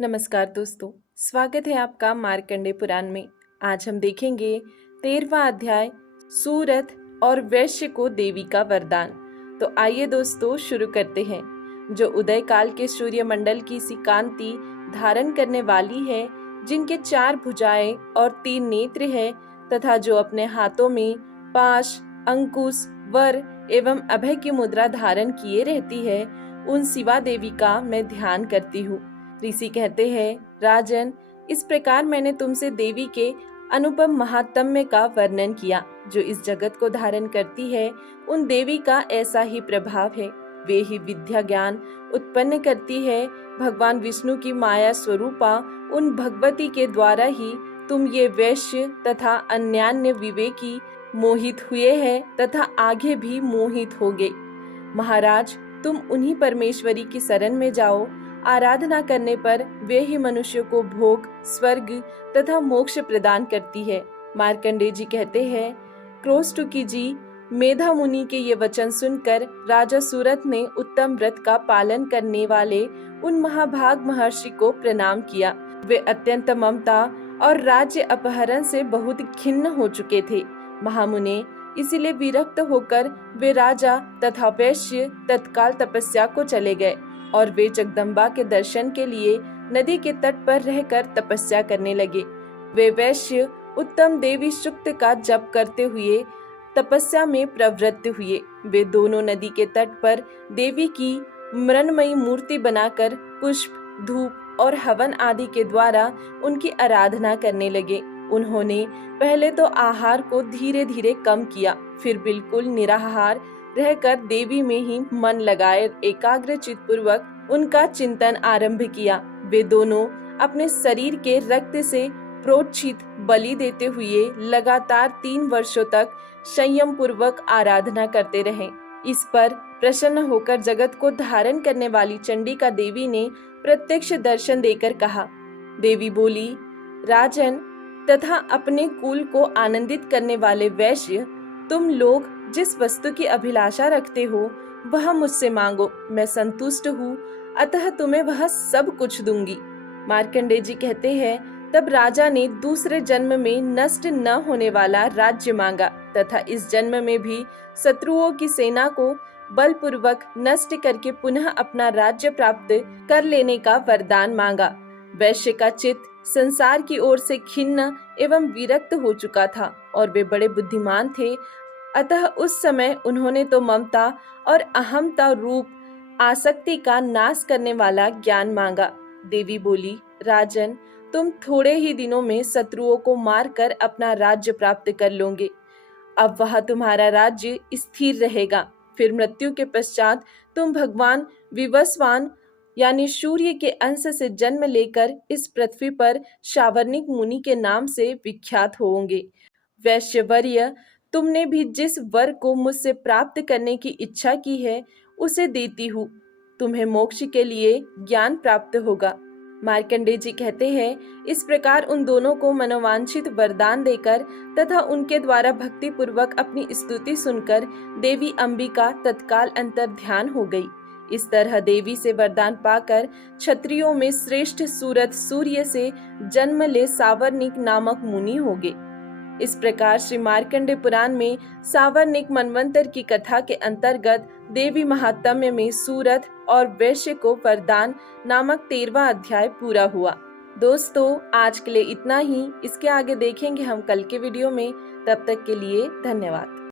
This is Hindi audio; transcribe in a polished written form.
नमस्कार दोस्तों, स्वागत है आपका मार्कंडे पुराण में। आज हम देखेंगे 13वां अध्याय सूरत और वैश्य को देवी का वरदान। तो आइए दोस्तों शुरू करते हैं। जो उदय काल के सूर्य मंडल की सी कांति धारण करने वाली है, जिनके 4 भुजाएं और 3 नेत्र है, तथा जो अपने हाथों में पाश, अंकुश, वर एवं अभय की मुद्रा धारण किए रहती है, उन शिवा देवी का मैं ध्यान करती हूँ। ऋषि कहते हैं, राजन, इस प्रकार मैंने तुमसे देवी के अनुपम महात्म्य का वर्णन किया। जो इस जगत को धारण करती है, उन देवी का ऐसा ही प्रभाव है। वे ही विद्या ज्ञान उत्पन्न करती है। भगवान विष्णु की माया स्वरूपा उन भगवती के द्वारा ही तुम ये वैश्य तथा अन्यान्य विवेकी मोहित हुए हैं तथा आगे भी मोहित होगे। महाराज, तुम उन्हीं परमेश्वरी की शरण में जाओ। आराधना करने पर वे ही मनुष्य को भोग, स्वर्ग तथा मोक्ष प्रदान करती है। मार्कंडेय जी कहते हैं, क्रोष्टुकी जी, मेधा मुनि के ये वचन सुनकर राजा सूरत ने उत्तम व्रत का पालन करने वाले उन महाभाग महर्षि को प्रणाम किया। वे अत्यंत ममता और राज्य अपहरण से बहुत खिन्न हो चुके थे। महामुने, इसीलिए विरक्त होकर वे राजा तथा वैश्य तत्काल तपस्या को चले गए और वे जगदम्बा के दर्शन के लिए नदी के तट पर रहकर तपस्या करने लगे। वे वैश्य उत्तम देवी सूक्त का जप करते हुए तपस्या में प्रवृत्त हुए। वे दोनों नदी के तट पर देवी की मृण्मयी मूर्ति बनाकर पुष्प, धूप और हवन आदि के द्वारा उनकी आराधना करने लगे। उन्होंने पहले तो आहार को धीरे धीरे कम किया, फिर बिल्कुल निराहार रहकर देवी में ही मन लगाए एकाग्र चित्त पूर्वक उनका चिंतन आरंभ किया। वे दोनों अपने शरीर के रक्त से प्रोक्षित बलि देते हुए लगातार 3 वर्षों तक संयम पूर्वक आराधना करते रहे। इस पर प्रसन्न होकर जगत को धारण करने वाली चंडिका देवी ने प्रत्यक्ष दर्शन देकर कहा। देवी बोली, राजन तथा अपने कुल को आनंदित करने वाले वैश्य, तुम लोग जिस वस्तु की अभिलाषा रखते हो वह मुझसे मांगो, मैं संतुष्ट हूँ, अतः तुम्हें वह सब कुछ दूंगी। मार्कंडेय जी कहते हैं, तब राजा ने दूसरे जन्म में नष्ट न होने वाला राज्य मांगा तथा इस जन्म में भी शत्रुओं की सेना को बलपूर्वक नष्ट करके पुनः अपना राज्य प्राप्त कर लेने का वरदान मांगा। वैश्य का चित्त संसार की ओर से खिन्न एवं विरक्त हो चुका था और वे बड़े बुद्धिमान थे, अतः उस समय उन्होंने तो ममता और अहमता रूप आसक्ति का नाश करने वाला ज्ञान मांगा। देवी बोली, राजन, तुम थोड़े ही दिनों में शत्रुओं को मारकर अपना राज्य प्राप्त कर लोगे। अब वह तुम्हारा राज्य स्थिर रहेगा। फिर मृत्यु के पश्चात तुम भगवान विवस्वान यानी सूर्य के अंश से जन्म लेकर इस पृथ्वी पर शावर्णिक मुनि के नाम से विख्यात होंगे। वैश्यवर्य, तुमने भी जिस वर को मुझसे प्राप्त करने की इच्छा की है उसे देती हूँ। तुम्हें मोक्ष के लिए ज्ञान प्राप्त होगा। मार्कंडेय जी कहते हैं, इस प्रकार उन दोनों को मनोवांछित वरदान देकर तथा उनके द्वारा भक्ति पूर्वक अपनी स्तुति सुनकर देवी अंबिका तत्काल अंतर ध्यान हो गई। इस तरह देवी से वरदान पाकर क्षत्रियों में श्रेष्ठ सूरत सूर्य से जन्म ले सावर्णिक नामक मुनि हो गए। इस प्रकार श्री मार्कंडेय पुराण में सावर्णिक मनवंतर की कथा के अंतर्गत देवी महात्म्य में सूरत और वैश्य को वरदान नामक 13वां अध्याय पूरा हुआ। दोस्तों, आज के लिए इतना ही। इसके आगे देखेंगे हम कल के वीडियो में। तब तक के लिए धन्यवाद।